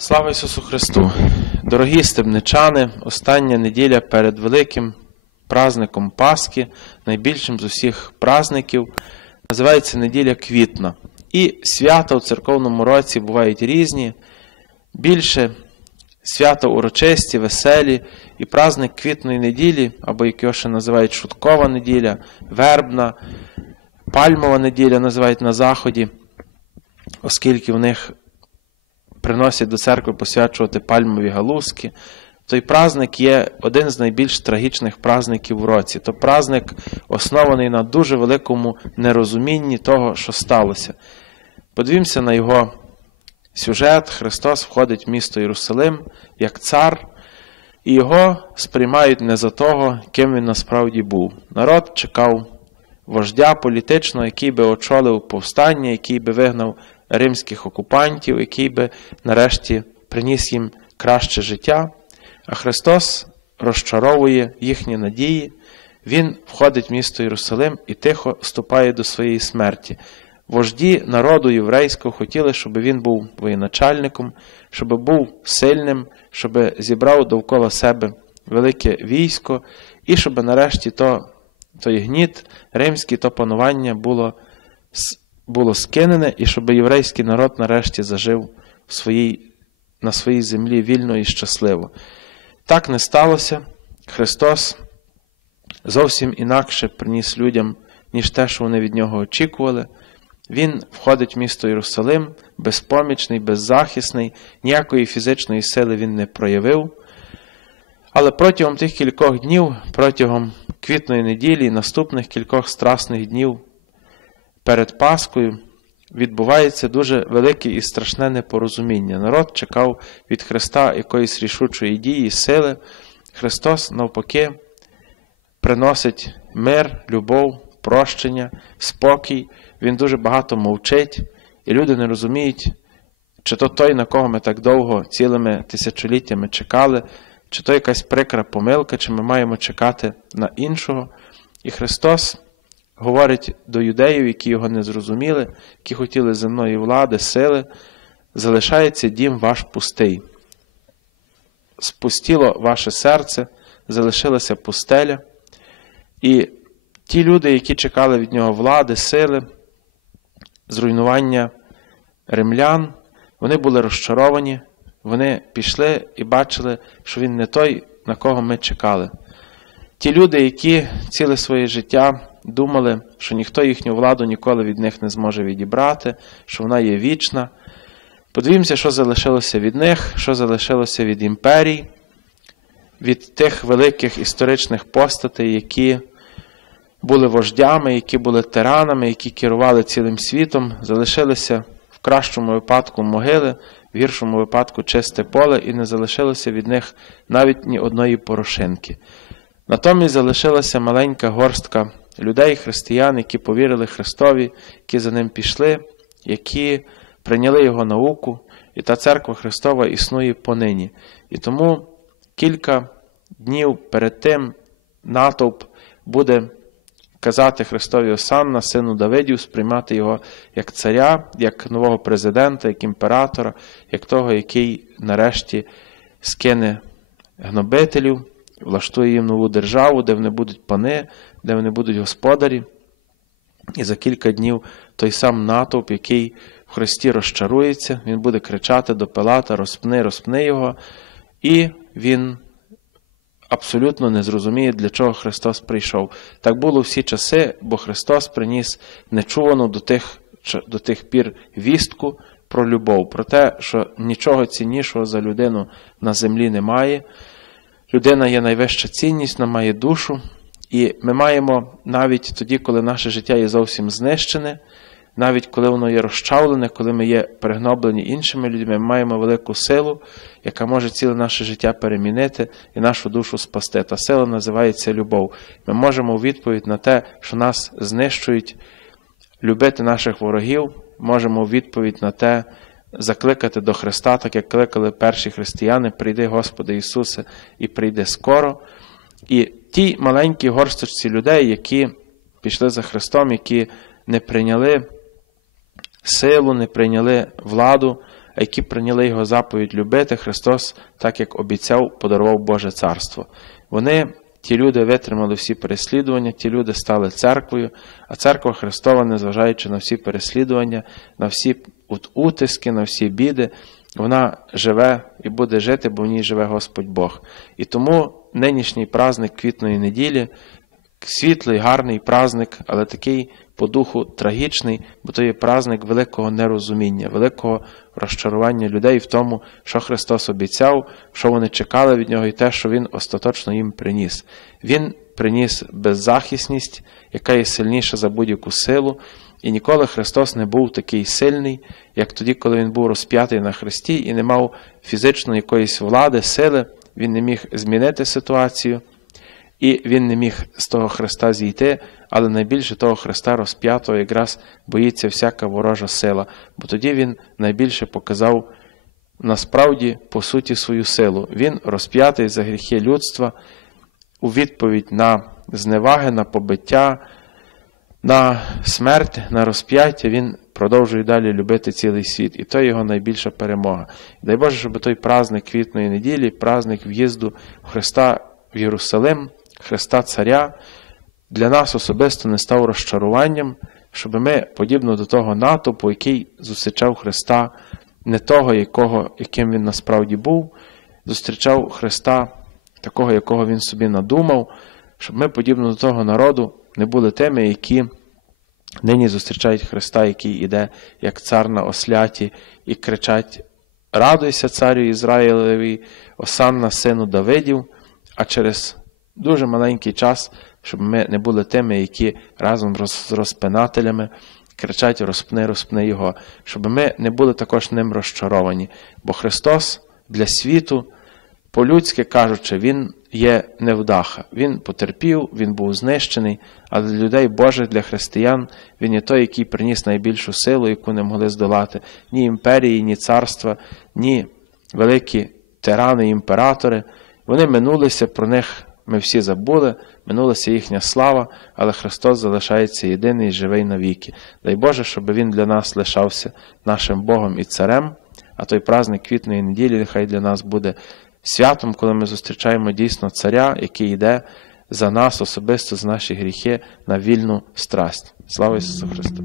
Слава Ісусу Христу! Дорогі стебничани, остання неділя перед великим праздником Пасхи, найбільшим з усіх праздників, називається неділя квітна. І свята у церковному році бувають різні, більше свята урочисті, веселі, і праздник квітної неділі, або як його ще називають шуткова неділя, вербна, пальмова неділя називають на Заході, оскільки в них приносять до церкви посвячувати пальмові галузки. Той праздник є один з найбільш трагічних праздників в році. То праздник оснований на дуже великому нерозумінні того, що сталося. Подивімося на його сюжет. Христос входить в місто Єрусалим як цар, і його сприймають не за того, ким він насправді був. Народ чекав вождя політичного, який би очолив повстання, який би вигнав римських окупантів, який би нарешті приніс їм краще життя. А Христос розчаровує їхні надії, Він входить в місто Єрусалим і тихо вступає до своєї смерті. Вожді народу єврейського хотіли, щоб він був воєначальником, щоб був сильним, щоб зібрав довкола себе велике військо, і щоб нарешті то, той гніт римський, то панування було було скинене, і щоб єврейський народ нарешті зажив в своїй, на своїй землі вільно і щасливо. Так не сталося. Христос зовсім інакше приніс людям, ніж те, що вони від нього очікували. Він входить в місто Єрусалим, безпомічний, беззахисний, ніякої фізичної сили він не проявив. Але протягом тих кількох днів, протягом квітної неділі і наступних кількох страсних днів перед Паскою відбувається дуже велике і страшне непорозуміння. Народ чекав від Христа якоїсь рішучої дії, сили. Христос, навпаки, приносить мир, любов, прощення, спокій. Він дуже багато мовчить, і люди не розуміють, чи то той, на кого ми так довго цілими тисячоліттями чекали, чи то якась прикра помилка, чи ми маємо чекати на іншого. І Христос говорить до юдеїв, які його не зрозуміли, які хотіли земної влади, сили, залишається дім ваш пустий. Спустіло ваше серце, залишилася пустеля. І ті люди, які чекали від нього влади, сили, зруйнування римлян, вони були розчаровані, вони пішли і бачили, що він не той, на кого ми чекали. Ті люди, які ціле своє життя думали, що ніхто їхню владу ніколи від них не зможе відібрати, що вона є вічна. Подивімося, що залишилося від них, що залишилося від імперій, від тих великих історичних постатей, які були вождями, які були тиранами, які керували цілим світом, залишилися в кращому випадку могили, в гіршому випадку чисте поле, і не залишилося від них навіть ні одної порошинки. Натомість залишилася маленька горстка людей, християн, які повірили Христові, які за ним пішли, які прийняли Його науку, і та церква Христова існує понині. І тому кілька днів перед тим натовп буде казати Христові Осанна, сину Давидів, сприймати його як царя, як нового президента, як імператора, як того, який нарешті скине гнобителів, влаштує їм нову державу, де вони будуть пани, де вони будуть господарі. І за кілька днів той сам натовп, який в Христі розчарується, він буде кричати до Пилата, розпни, розпни його, і він абсолютно не зрозуміє, для чого Христос прийшов. Так було всі часи, бо Христос приніс нечувану до тих, до тих пір вістку про любов, про те, що нічого ціннішого за людину на землі немає. Людина є найвища цінність, вона має душу. І ми маємо навіть тоді, коли наше життя є зовсім знищене, навіть коли воно є розчавлене, коли ми є пригноблені іншими людьми, ми маємо велику силу, яка може ціле наше життя перемінити і нашу душу спасти. Та сила називається любов. Ми можемо у відповідь на те, що нас знищують, любити наших ворогів, можемо у відповідь на те, закликати до Христа, так як кликали перші християни, прийди, Господи Ісусе, і прийди скоро. І ті маленькі горсточці людей, які пішли за Христом, які не прийняли силу, не прийняли владу а які прийняли його заповідь любити, Христос, так як обіцяв, подарував Боже Царство. Вони, ті люди, витримали всі переслідування, ті люди стали церквою, а церква Христова, незважаючи на всі переслідування, на всі утиски, на всі біди, вона живе і буде жити, бо в ній живе Господь Бог. І тому нинішній праздник квітної неділі світлий, гарний праздник, але такий по духу трагічний, бо то є праздник великого нерозуміння, великого розчарування людей в тому, що Христос обіцяв, що вони чекали від нього, і те, що Він остаточно їм приніс. Він приніс беззахисність, яка є сильніша за будь-яку силу. І ніколи Христос не був такий сильний, як тоді, коли Він був розп'ятий на Христі і не мав фізичної якоїсь влади, сили, Він не міг змінити ситуацію. І він не міг з того Христа зійти, але найбільше того Христа розп'ятого якраз боїться всяка ворожа сила, бо тоді він найбільше показав насправді по суті свою силу. Він розп'ятий за гріхи людства у відповідь на зневаги, на побиття, на смерть, на розп'яття. Він продовжує далі любити цілий світ. І то його найбільша перемога. Дай Боже, щоб той праздник квітної неділі, праздник в'їзду Христа в Єрусалим. Христа Царя для нас особисто не став розчаруванням, щоб ми, подібно до того натовпу, який зустрічав Христа, не того, якого, яким Він насправді був, зустрічав Христа, такого, якого Він собі надумав, щоб ми, подібно до того народу, не були тими, які нині зустрічають Христа, який іде як цар на осляті, і кричать: Радуйся, царю Ізраїлеві, Осанна, сину Давидів, а через дуже маленький час, щоб ми не були тими, які разом з розпинателями кричать розпни, розпни Його, щоб ми не були також ним розчаровані. Бо Христос для світу, по-людськи кажучи, Він є невдаха. Він потерпів, Він був знищений, але для людей Божих, для християн, Він є той, який приніс найбільшу силу, яку не могли здолати ні імперії, ні царства, ні великі тирани, імператори. Вони минулися про них ми всі забули, минулася їхня слава, але Христос залишається єдиний і живий навіки. Дай Боже, щоб Він для нас лишався нашим Богом і Царем, а той праздник квітної неділі нехай для нас буде святом, коли ми зустрічаємо дійсно Царя, який йде за нас особисто за наші гріхи на вільну страсть. Слава Ісусу Христу!